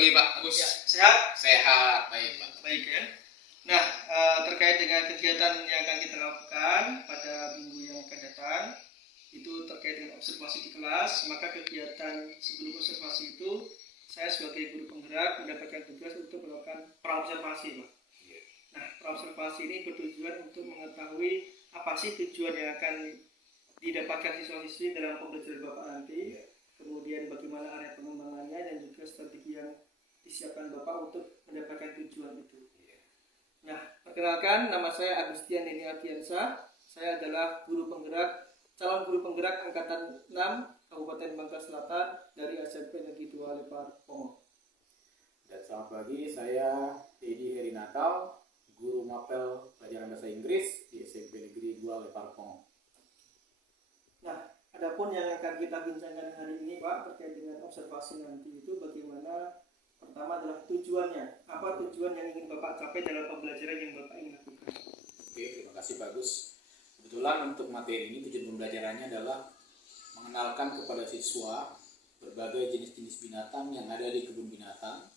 pagi Pak Agus. Ya, sehat? Sehat, baik Pak. Baik ya. Nah, terkait dengan kegiatan yang akan kita lakukan pada minggu yang akan datang, itu terkait dengan observasi di kelas. Maka kegiatan sebelum observasi itu, saya sebagai guru penggerak mendapatkan tugas untuk melakukan praobservasi, Pak. Nah, praobservasi ini bertujuan untuk mengetahui apa sih tujuan yang akan didapatkan siswa-siswi dalam pembelajaran Bapak nanti, kemudian bagaimana area pengembangannya, dan juga strategi yang disiapkan Bapak untuk mendapatkan tujuan itu. Nah, perkenalkan, nama saya Agustian Deni Ardiansyah. Saya adalah calon guru penggerak angkatan 6 Kabupaten Bangka Selatan dari SMP Negeri 2 Lepar Pongo. Dan selamat pagi, saya Dedi Herinatal, guru mapel pelajaran bahasa Inggris di SMP Negeri 2 Lepar Pongo. Nah, adapun yang akan kita bincangkan hari ini, Pak, terkait dengan observasi nanti itu bagaimana. Pertama adalah tujuannya. Apa tujuan yang ingin Bapak capai dalam pembelajaran yang Bapak ingin lakukan? Oke, terima kasih Pak Gus. Kebetulan untuk materi ini tujuan pembelajarannya adalah mengenalkan kepada siswa berbagai jenis-jenis binatang yang ada di kebun binatang,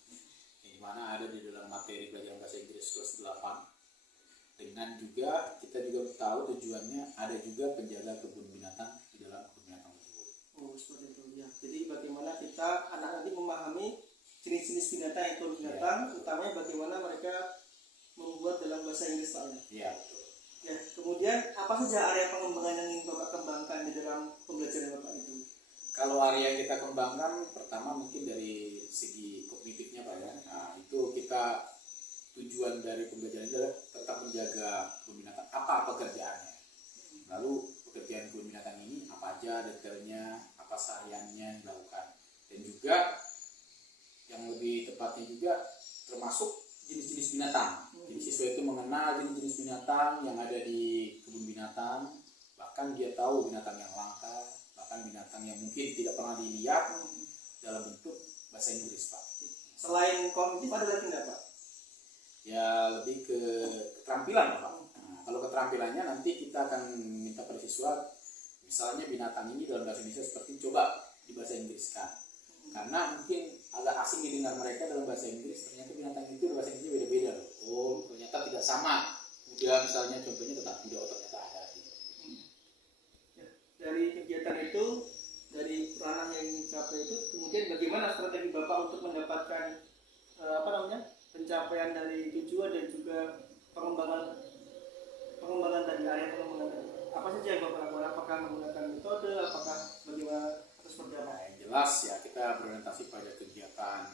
yang dimana ada di dalam materi pelajaran bahasa Inggris kelas 8. Dengan juga kita juga tahu tujuannya ada juga penjaga kebun binatang di dalam kebun binatang tersebut. Oh, seperti itu ya. Jadi bagaimana kita anak nanti memahami jenis-jenis binatang yang binatang, utamanya bagaimana mereka membuat dalam bahasa Inggris, Pak ya. Iya, betul. Ya, kemudian apa saja area pengembangan yang ingin Bapak kembangkan di dalam pembelajaran Bapak itu? Kalau area yang kita kembangkan, pertama mungkin dari segi kognitifnya Pak ya. Nah, itu kita tujuan dari pembelajaran itu adalah tetap menjaga kebun binatang. Apa pekerjaannya? Lalu pekerjaan kebun binatang ini apa aja detailnya, apa sehariannya dilakukan, dan juga yang lebih tepatnya juga termasuk jenis-jenis binatang. Jadi siswa itu mengenal jenis-jenis binatang yang ada di kebun binatang, bahkan dia tahu binatang yang langka, bahkan binatang yang mungkin tidak pernah dilihat dalam bentuk bahasa Inggris, Pak. Selain kognitif ada lagi nggak, Pak? Ya lebih ke keterampilan, Pak. Nah, kalau keterampilannya nanti kita akan minta pada siswa, misalnya binatang ini dalam bahasa Indonesia seperti coba di bahasa Inggris kan. Karena mungkin agak asing didengar mereka dalam bahasa Inggris, ternyata binatang itu dalam bahasa Inggris beda-beda loh. Oh, ternyata tidak sama. Udah misalnya contohnya tetap tidak, ternyata ada. Ya, dari kegiatan itu, dari ranah yang ingin dicapai itu, kemudian bagaimana strategi Bapak untuk mendapatkan pencapaian dari tujuan dan juga pengembangan dari area pengembangan tadi? Apa saja yang Bapak lakukan? Apakah menggunakan metode? Apakah bagaimana? Seperti apa? Nah, yang jelas ya kita berorientasi pada kegiatan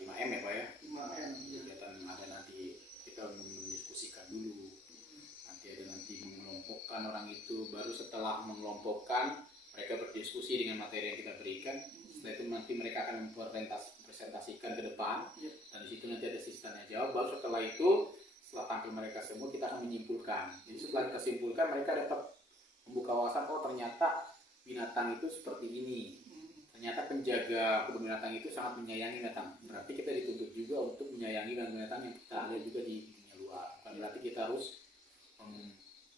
5M ya Pak ya. 5M. Kegiatan ada nanti kita mendiskusikan dulu. Nanti ada mengelompokkan orang itu, baru setelah mengelompokkan mereka berdiskusi dengan materi yang kita berikan. Setelah itu nanti mereka akan mempresentasikan ke depan, dan di situ nanti ada sesi tanya jawab. Baru setelah itu, setelah tampil mereka semua, kita akan menyimpulkan. Jadi setelah kita simpulkan, mereka dapat membuka wawasan, oh ternyata binatang itu seperti ini. Ternyata penjaga kebun binatang itu sangat menyayangi binatang. Berarti kita dituntut juga untuk menyayangi binatang yang kita ada juga di dunia luar. Bukan berarti kita harus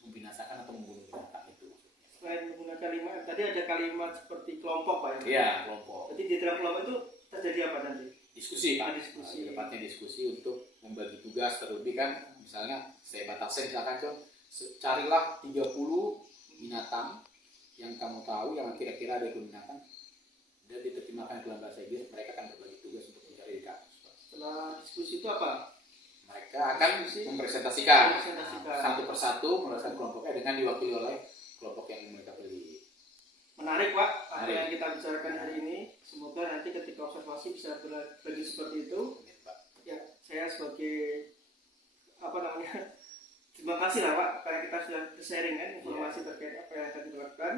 membinasakan atau membunuh binatang itu. Selain menggunakan 5M, tadi ada kalimat seperti kelompok, Pak ya? Iya, kelompok. Jadi di dalam kelompok itu terjadi apa nanti? Diskusi, Pak. Diskusi. Tepatnya diskusi untuk membagi tugas. Terlebih kan, misalnya saya batasi misalkan carilah 30 binatang yang kamu tahu yang kira-kira ada di binatang, dan diterjemahkan dalam bahasa Inggris. Mereka akan berbagi tugas untuk mencari di kampus. Setelah diskusi itu apa? Mereka akan mempresentasikan satu persatu melalui kelompoknya dengan diwakili oleh kelompok yang mereka pilih. Menarik, Pak, apa yang kita bicarakan hari ini. Semoga nanti ketika observasi bisa berlanjut seperti itu. Ya, saya sebagai terima kasih lah, Pak, karena kita sudah sharing kan informasi terkait apa yang akan dilakukan.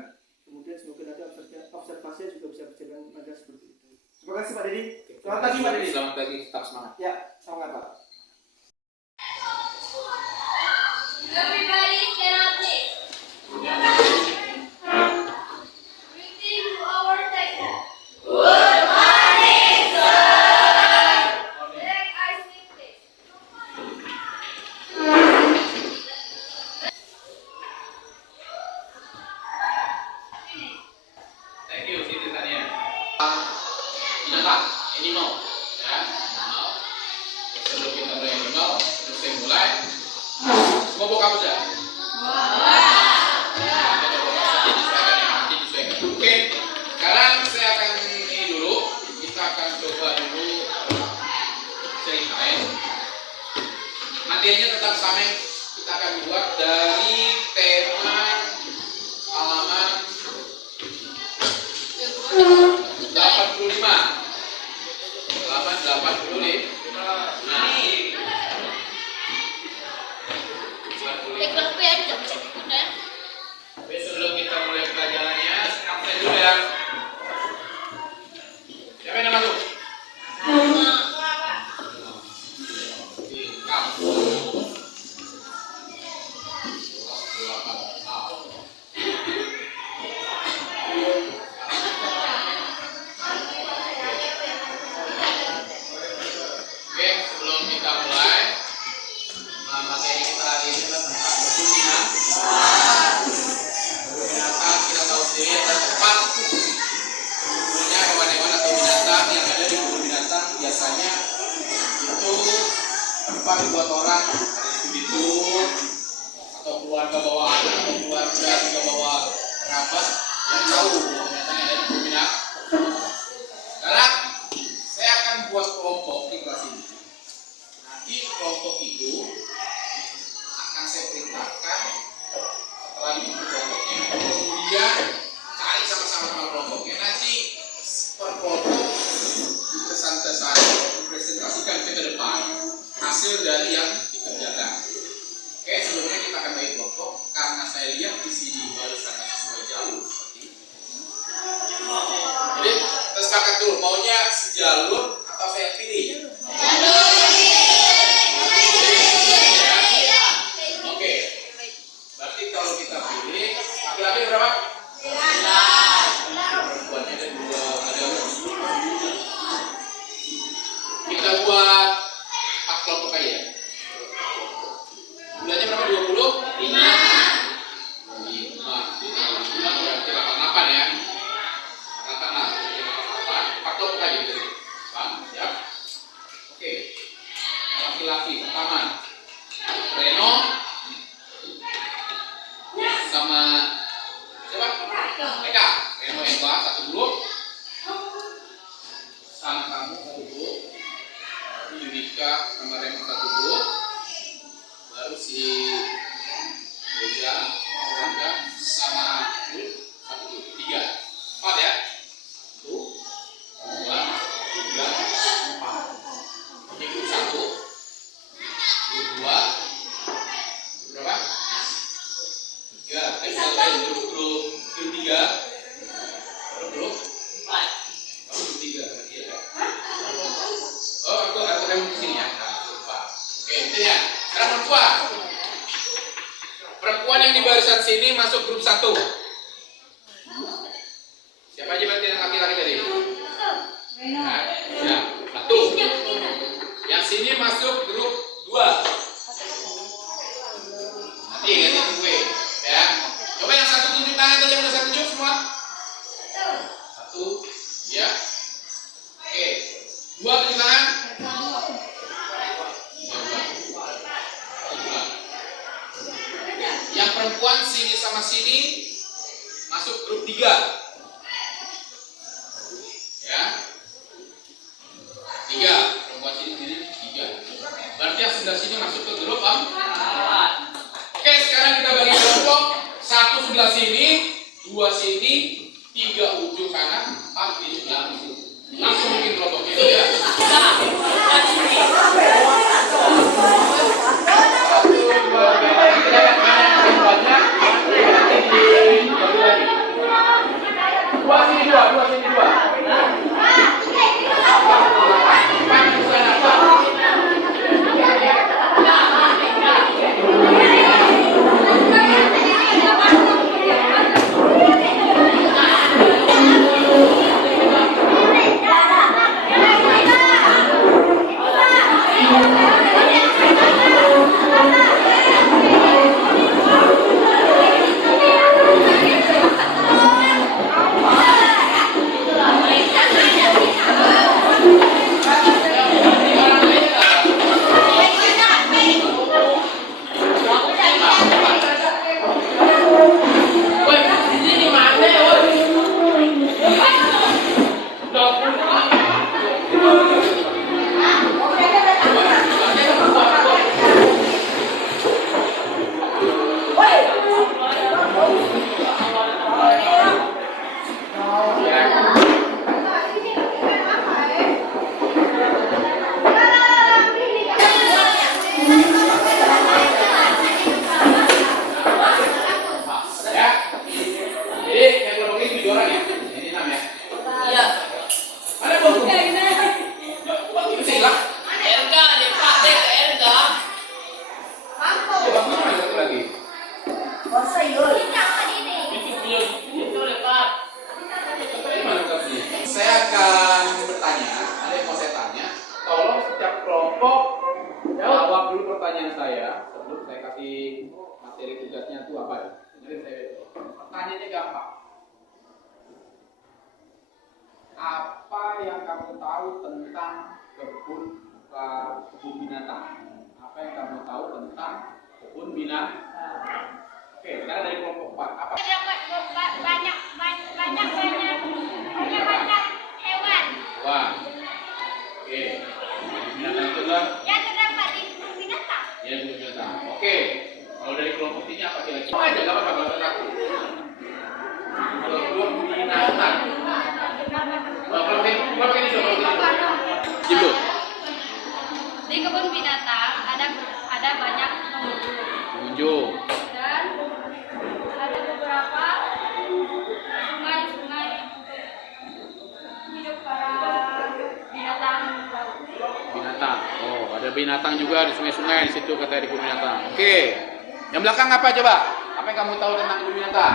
Kemudian semoga nanti observasinya juga bisa berjalan lancar seperti itu. Terima kasih, Pak Dedi. Selamat pagi, Pak Dedi. Selamat pagi, tetap semangat. Ya, semangat, Pak. Everybody stand up, please. Greeting to our teacher. Good morning, sir. Direct eyes, please. Thank you, Siti Sania. Binatang, animal. Semua bawa kamus ya? Oke, sekarang saya akan ini dulu. Kita akan coba dulu ceritain. Materinya tetap sama. Kita akan buat dari tema halaman 85. Halaman 85. Tapi sebelum kita mulai pelajarannya, absen dulu ya. Siapa yang masuk? Oke, sebelum kita mulai, materi kita hari ini adalah tentang berbunyian. Binatang kita tahu sendiri ada tempat punya hewan-hewan atau binatang yang ada di kebun binatang biasanya itu tempat buat orang ada studi tour atau keluarga bawa anak atau keluarga juga bawa kerabat yang tahu binatang yang ada di kebun binatang. Sekarang saya akan buat kelompok di kelas ini. Nanti kelompok itu akan saya perintahkan setelah dibentuk kelompoknya, kemudian cari sama-sama kelompoknya. Nanti per kelompok dipresentasikan ke depan hasil dari yang dikerjakan. Oke, sebelumnya kita akan bagi kelompok karena saya lihat di sini barisan sesuai jalur seperti ini. Jadi kita sepakat dulu maunya sejalur atau saya pilih. Oke, berarti kalau kita pilih laki-laki berapa? Perempuannya ada dua, ada kita buat 4 kelompok aja. Jumlahnya berapa? 20? 5. 5 berarti 88 ya. 88. 4 kelompok aja gitu. Bang, siap? Oke. Laki-laki pertama Reno sama siapa? Eka. Reno Eka satu grup. Sama kamu satu grup. Yudika sama Reno satu grup. Baru si Reza, Rangga sama grup satu grup. 3. 4 ya. 1, 2, 3, 4. Ini grup 1. Grup 2. Berapa? 3. Grup 3. Grup 4. Kamu grup 3 berarti ya. Oh, aku yang di sini ya. Nah, grup 4. Oke, itu ya. Sekarang perempuan. Perempuan yang di barisan sini masuk grup 1. Siapa aja berarti yang laki-laki tadi? Nah, ya, 1. Yang sini masuk grup 2. Nanti ganti gue, ya. Coba yang satu tunjuk tangan saja, udah saya tunjuk semua. 1, ya. Oke. 2 tunjuk tangan. 2. Yang perempuan sini sama sini masuk grup 3. Ya. 3. Perempuan sini 3. Berarti yang sebelah sini masuk ke grup 4. Oke, sekarang kita bagi kelompok. 1 sebelah sini, 2 sini, 3 ujung kanan, 4 di sebelah sini. Langsung bikin kelompok itu ya. Thank you. gampang. Apa yang kamu tahu tentang kebun binatang? Apa yang kamu tahu tentang kebun binatang? Oke, sekarang dari kelompok 4. Apa? Banyak hewan Wah. Oke. Binatang itu kan? yang terdapat di kebun binatang. Ya, kebun binatang. Oke. Kalau dari kelompok ini apa kira-kira? Apa aja, apa takut? Kebun binatang. Kelompok ini coba. Ibu. Di kebun binatang ada banyak Pengunjung. dan ada beberapa sungai hidup para binatang laut. Binatang. Oh, ada binatang juga di sungai-sungai di situ katanya di kebun binatang. Oke. Yang belakang apa coba? Apa yang kamu tahu tentang kebun binatang?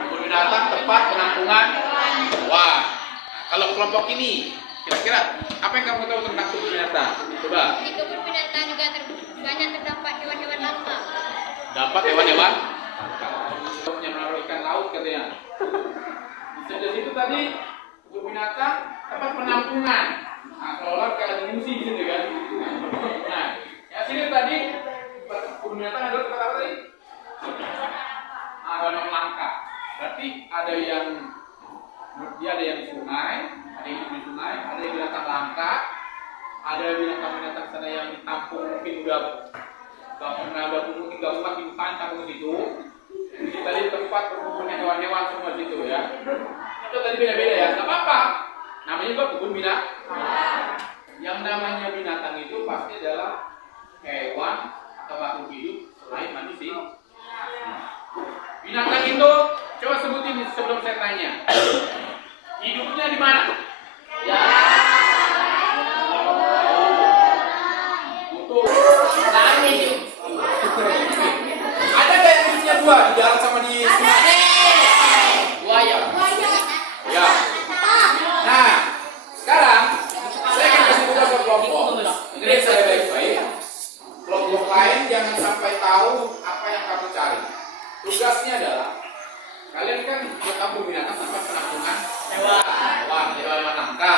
Kebun binatang tempat penampungan. Wah. Kalau kelompok ini, kira-kira apa yang kamu tahu tentang kebun binatang? Coba. Di kebun binatang juga banyak terdapat hewan-hewan langka. Dapat hewan-hewan langka. Yang menaruh ikan laut katanya. Di situ tadi kebun binatang tempat penampungan. Nah, kalau laut kayak lagi musim gitu kan. Nah, yang sini tadi kebun binatang adalah tempat apa tadi? Hewan langka. Berarti ada yang sungai, ada yang hidup di sungai, ada yang binatang langka, ada binatang-binatang sana yang ditampung mungkin udah gak pernah mungkin gak muat di hutan tampung situ. Jadi tadi tempat perkumpulan hewan-hewan semua situ ya. Itu tadi beda-beda ya, nggak apa-apa. Namanya juga kebun binatang. Yang namanya binatang itu pasti adalah hewan atau makhluk hidup selain manusia. Binatang itu coba sebutin sebelum saya tanya. Hidupnya di mana? Ya. Untuk langit. Ada nggak yang hidupnya dua di darat sama di sungai? Buaya. Ya. Nah, sekarang saya akan kasih beberapa kelompok. Dengerin saya baik-baik. Kelompok lain jangan sampai tahu apa yang kamu cari. Tugasnya adalah kalian kan ke kampung binatang tempat penampungan hewan langka.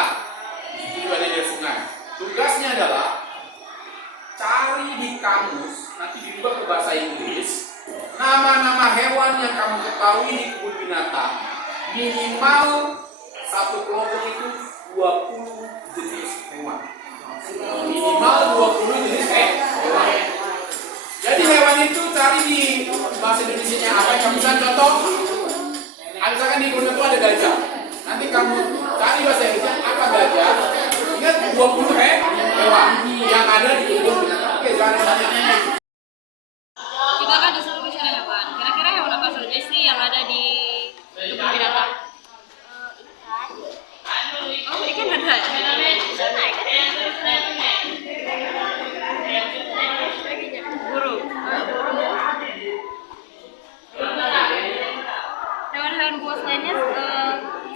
Itu ada di sungai. Tugasnya adalah cari di kamus, nanti dirubah ke bahasa Inggris, nama-nama hewan yang kamu ketahui di kebun binatang. Minimal satu kelompok itu 20 jenis hewan. Minimal 20 jenis hewan. Jadi hewan itu cari di bahasa Indonesia apa yang kamu bisa contoh. Misalkan di kebun itu ada gajah. Nanti kamu cari bahasa Indonesia apa gajah. Ingat 20 hewan yang ada di kebun binatang. Oke, jangan tanya. Kita kan disuruh bicara hewan. Kira-kira hewan apa saja sih yang ada di kebun binatang? Oh, ikan ada ya? Burung. Hewan-hewan buas lainnya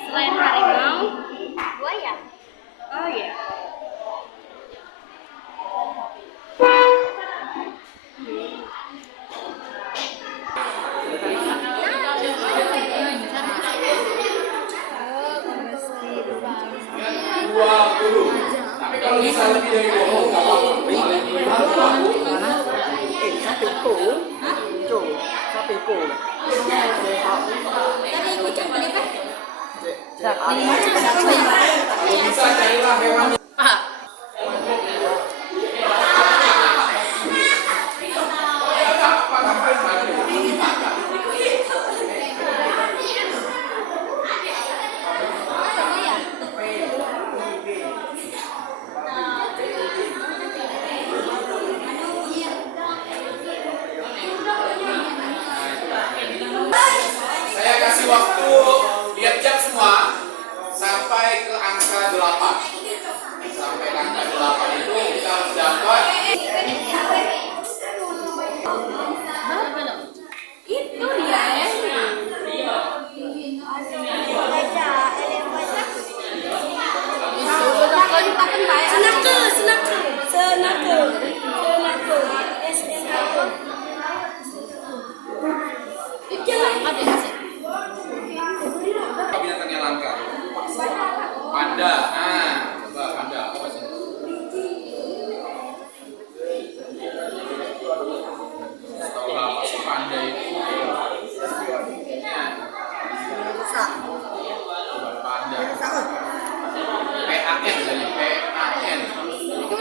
selain harimau, buaya. Oh iya. Tapi kalau bisa lebih dari 20 nggak apa-apa. Kalau bisa carilah hewan. Saya kasih waktu lihat jam semua sampai ke angka 8.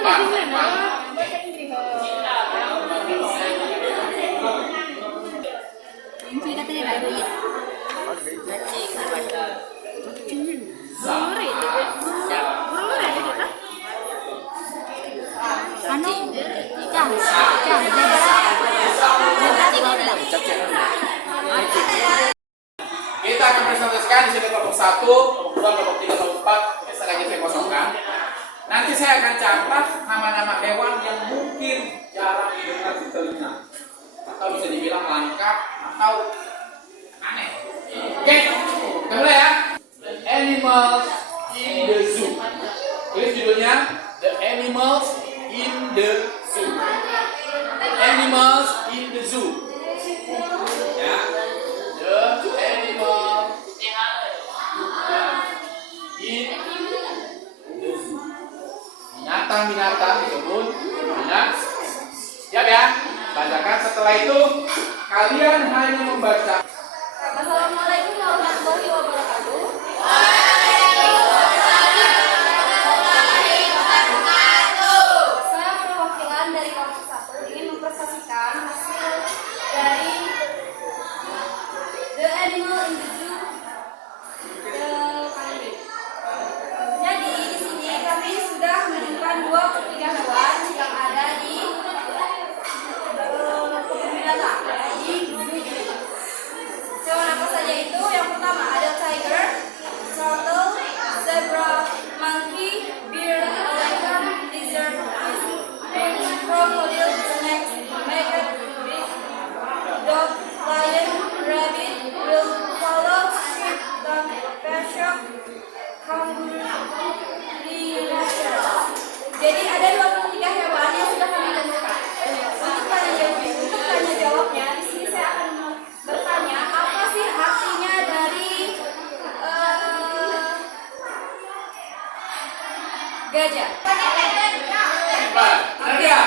Pak. Bahasa Inggris. Yung sila tayo lagi. Ano? Kita akan presentasikan di sini kelompok 1, kelompok 2, kelompok 3, kelompok 4. Sengaja saya kosongkan. Nanti saya akan catat nama-nama hewan yang mungkin jarang didengar di telinga, atau bisa dibilang langka atau aneh. Oke, kita mulai ya. The Animals in the Zoo. Tulis judulnya The Animals in the Zoo. The Animals in the Zoo. Ya. The Animals in the Zoo. Binatang-binatang di kebun binatang. Siap ya? Bacakan. Setelah itu kalian hanya membaca. Assalamualaikum warahmatullahi wabarakatuh. Saya perwakilan dari kelompok 1 ingin mempresentasikan hasil dari The Animal in the Zoo kali ini. Jadi di sini kami sudah menemukan 23 hewan yang ada di kebun binatang di zoo ini. Hewan apa saja itu? Yang pertama ada tiger, turtle, zebra, monkey, bear, elephant, lizard, fish, crocodile, snake, maggot, bear, dog, lion, rabbit, will, buffalo, sheep, duck, peacock, kangaroo, rhinoceros. Jadi ada 23 hewan yang sudah kami temukan. Untuk tanya jawabnya, di sini saya akan bertanya apa sih artinya dari gajah? Hebat. Benar ya?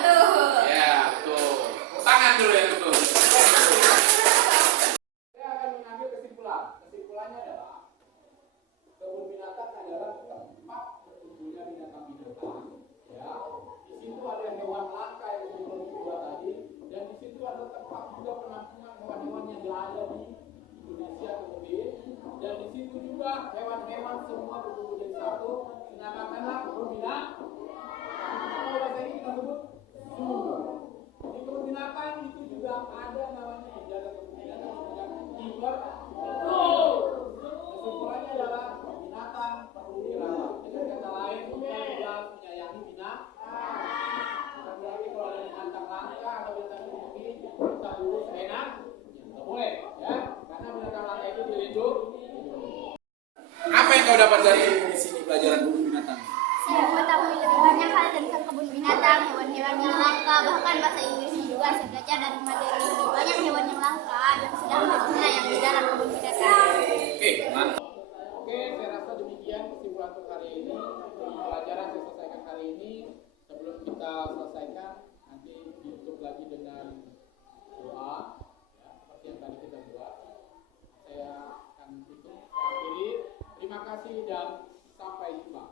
Betul. Ya, betul. Tangan dulu yang betul. Saya akan mengambil kesimpulan. Kesimpulannya adalah kebun binatang adalah tempat berkumpulnya binatang-binatang. Ya, di situ ada hewan langka yang belum kedua tadi, dan di situ ada tempat juga penampungan hewan-hewan yang ada di Indonesia kemudian, dan di situ juga hewan-hewan semua berkumpul jadi satu. Dinamakanlah kebun binatang. Kalau bahasa ini kita sebut zoo. Di kebun binatang itu juga ada namanya penjaga kebun binatang dengan keeper zoo. Kesimpulannya adalah binatang perlu dirawat. Dengan kata lain, kita juga menyayangi binatang. Bukan berarti kalau ada binatang langka atau binatang ini kita urus enak, tidak boleh, ya. Karena binatang langka itu dilindungi. Apa yang kau dapat dari di sini pelajaran kebun binatang? Saya mengetahui lebih banyak hal tentang kebun binatang, hewan-hewan yang langka, bahkan bahasa Inggrisnya juga saya belajar dari materi ini. Banyak hewan yang langka dan sedang berguna yang di dalam kebun binatang. Oke, mantap. Oke, saya rasa demikian kesimpulan untuk hari ini. Pelajaran saya selesaikan hari ini. Sebelum kita selesaikan, nanti ditutup lagi dengan doa, ya, seperti yang tadi kita buat. Saya akan tutup, saya akhiri. Terima kasih dan sampai jumpa.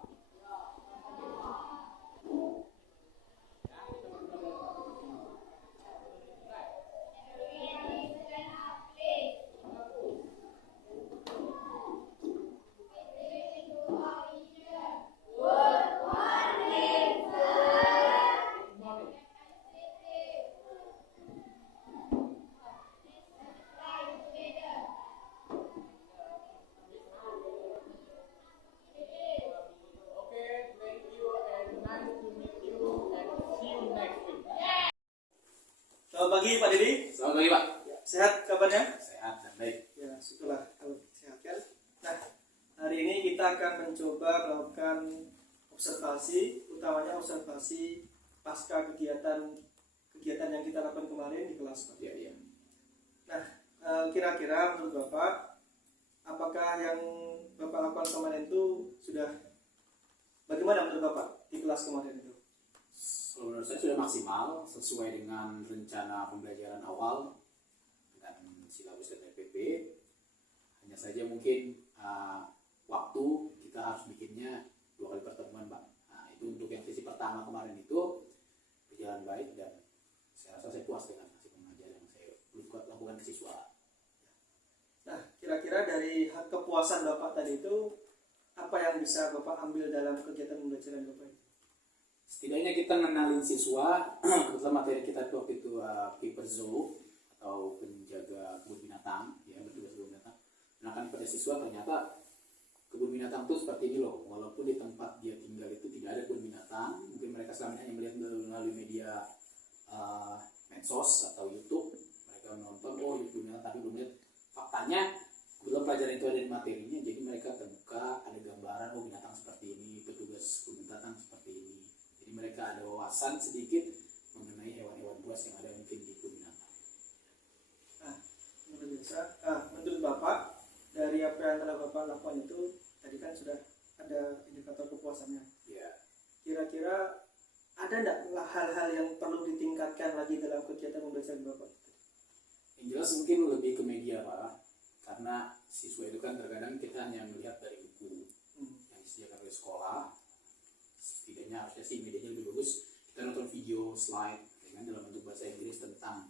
Selamat pagi Pak Didi. Selamat pagi Pak. Ya, sehat kabarnya? Sehat dan baik. Ya, syukurlah kalau sehat kan. Nah, hari ini kita akan mencoba melakukan observasi, utamanya observasi pasca kegiatan yang kita lakukan kemarin di kelas Pak. Iya. Nah, kira-kira menurut Bapak, apakah yang Bapak lakukan kemarin itu sudah bagaimana menurut Bapak di kelas kemarin itu? Menurut saya sudah maksimal sesuai dengan rencana pembelajaran awal dengan silabus dan RPP. Hanya saja mungkin waktu kita harus bikinnya 2 kali pertemuan, Pak. Nah, itu untuk yang sesi pertama. kemarin itu berjalan baik dan saya rasa saya puas dengan hasil pengajaran yang saya lakukan ke siswa. Nah, kira-kira dari kepuasan Bapak tadi itu apa yang bisa Bapak ambil dalam kegiatan pembelajaran Bapak itu? Setidaknya kita mengenalin siswa, kebetulan materi kita waktu itu keeper zoo atau penjaga kebun binatang, ya bertugas kebun binatang. Menekan pada siswa ternyata kebun binatang itu seperti ini loh, walaupun di tempat dia tinggal itu tidak ada kebun binatang, mungkin mereka selama ini hanya melihat melalui media medsos atau YouTube, mereka menonton oh kebun binatang tapi belum lihat faktanya. Belum pelajaran itu ada di materinya, jadi mereka terbuka, ada gambaran oh binatang seperti ini, petugas kebun binatang seperti ini. Jadi mereka ada wawasan sedikit mengenai hewan-hewan buas yang ada mungkin di kebun binatang. Nah, luar biasa. Menurut Bapak, dari apa yang telah Bapak lakukan itu, tadi kan sudah ada indikator kepuasannya. Ya. Kira-kira ada enggak hal-hal yang perlu ditingkatkan lagi dalam kegiatan pembelajaran Bapak? Yang jelas mungkin lebih ke media Pak, karena siswa itu kan terkadang kita hanya melihat dari buku yang disediakan oleh sekolah. Setidaknya harusnya sih medianya lebih bagus. Kita nonton video slide dengan dalam bentuk bahasa Inggris tentang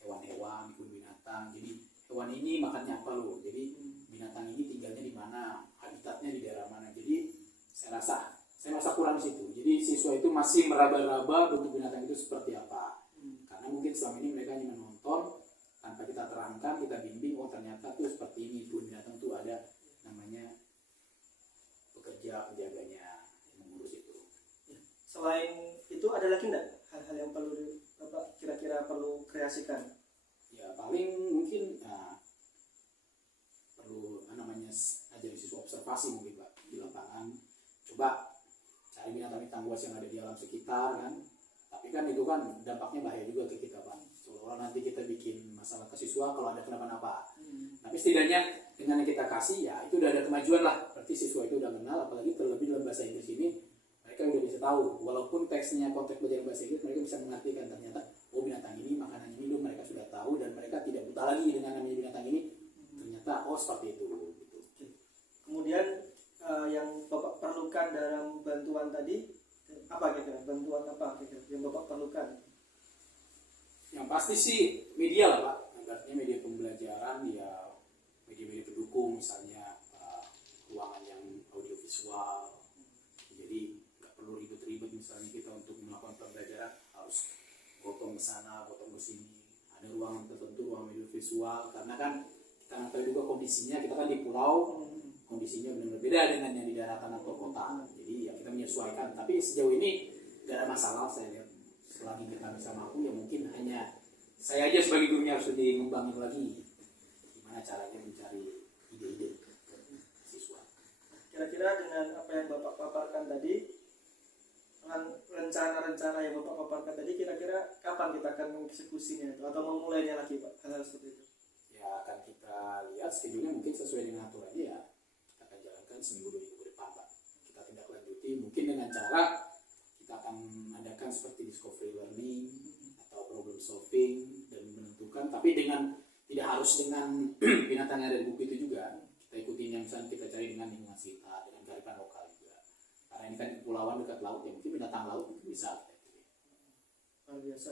hewan-hewan, kebun binatang. Jadi hewan ini makannya apa loh? Jadi binatang ini tinggalnya di mana? Habitatnya di daerah mana? Jadi saya rasa kurang di situ. Jadi siswa itu masih meraba-raba bentuk binatang itu seperti apa. Karena mungkin selama ini mereka hanya menonton tanpa kita terangkan, kita bimbing, oh ternyata tuh seperti ini, kebun binatang tuh ada namanya pekerja penjaganya yang mengurus itu. Selain itu ada lagi enggak hal-hal yang perlu Bapak kira-kira perlu kreasikan? Ya paling mungkin perlu namanya ajarin siswa observasi mungkin Pak di lapangan. Coba cari binatang-binatang buas yang ada di alam sekitar kan. Tapi kan itu kan dampaknya bahaya juga ke kita Pak. Seolah nanti kita bikin masalah ke siswa kalau ada kenapa-napa. Tapi setidaknya dengan yang kita kasih ya itu udah ada kemajuan lah. Berarti siswa itu udah kenal, apalagi terlebih dalam bahasa Inggris ini mereka udah bisa tahu. Walaupun teksnya konteks belajar bahasa Inggris mereka bisa mengartikan ternyata oh binatang ini makanan ini loh mereka sudah tahu dan mereka tidak buta lagi dengan namanya binatang ini. Ternyata oh seperti itu. Gitu. Kemudian yang Bapak perlukan dalam bantuan tadi apa kira-kira? Bantuan apa kira-kira yang Bapak perlukan? Yang pasti sih media lah Pak. Artinya media pembelajaran ya media-media pendukung misalnya ruangan yang audiovisual. Jadi nggak perlu ribet-ribet misalnya kita untuk melakukan pembelajaran harus gotong ke sana, gotong ke sini. Ada ruangan tertentu, ruangan audiovisual karena kan kita nggak tahu juga kondisinya, kita kan di pulau, kondisinya benar-benar beda dengan yang di daratan atau kota. Jadi ya kita menyesuaikan. Tapi sejauh ini nggak ada masalah saya lihat. Selagi kita bisa mampu ya mungkin hanya saya aja sebagai gurunya harus lebih ngembangin lagi gimana caranya mencari ide-ide siswa. Kira-kira dengan apa yang Bapak paparkan tadi, dengan rencana-rencana yang Bapak paparkan tadi, kira-kira kapan kita akan mengeksekusinya itu atau memulainya lagi Pak? Hal seperti itu. Ya akan kita lihat schedule-nya mungkin sesuai dengan aturannya ya kita akan jalankan seminggu 2 minggu depan Pak. Kita tindak lanjuti mungkin dengan cara kita akan adakan seperti discovery learning atau problem solving dan menentukan, tapi dengan tidak harus dengan binatang yang ada di buku itu juga. Kita ikutin yang misalnya kita cari dengan lingkungan sekitar, dengan kearifan lokal juga. Karena ini kan kepulauan dekat laut ya mungkin binatang laut mungkin bisa. Luar biasa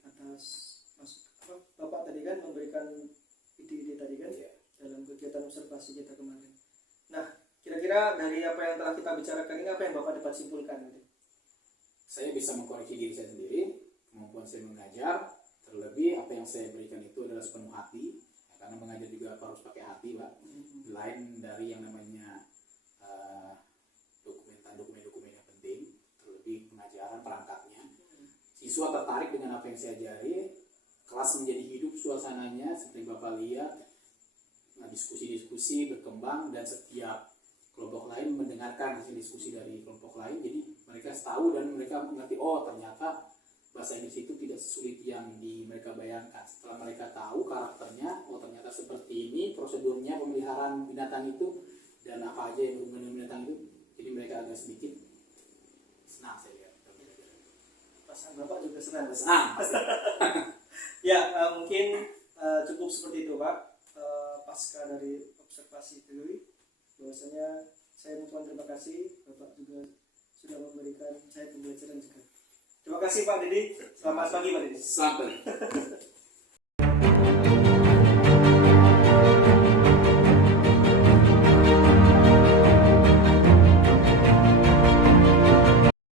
atas Bapak tadi kan memberikan ide-ide tadi kan Ya. dalam kegiatan observasi kita kemarin. Nah, kira-kira dari apa yang telah kita bicarakan ini apa yang Bapak dapat simpulkan nanti? Saya bisa mengkoreksi diri saya sendiri, kemampuan saya mengajar, terlebih apa yang saya berikan itu adalah sepenuh hati, ya, karena mengajar juga harus pakai hati Pak. Lain dari yang namanya dokumen-dokumen yang penting, terlebih pengajaran perangkatnya. Siswa tertarik dengan apa yang saya ajari, kelas menjadi hidup suasananya seperti Bapak lihat, diskusi-diskusi berkembang dan setiap kelompok lain mendengarkan hasil diskusi dari kelompok lain, jadi mereka tahu dan mereka mengerti oh ternyata bahasa Inggris itu tidak sesulit yang mereka bayangkan. Setelah mereka tahu karakternya, oh ternyata seperti ini prosedurnya pemeliharaan binatang itu dan apa aja yang berhubungan dengan binatang itu, jadi mereka agak sedikit senang saya lihat. Pasangan Bapak juga senang. Senang. Ya, mungkin cukup seperti itu Pak. Pasca dari observasi itu, bahwasanya saya mengucapkan terima kasih Bapak juga sudah memberikan saya pembelajaran juga. Terima kasih Pak Didi. Selamat pagi Pak Didi. Sampai.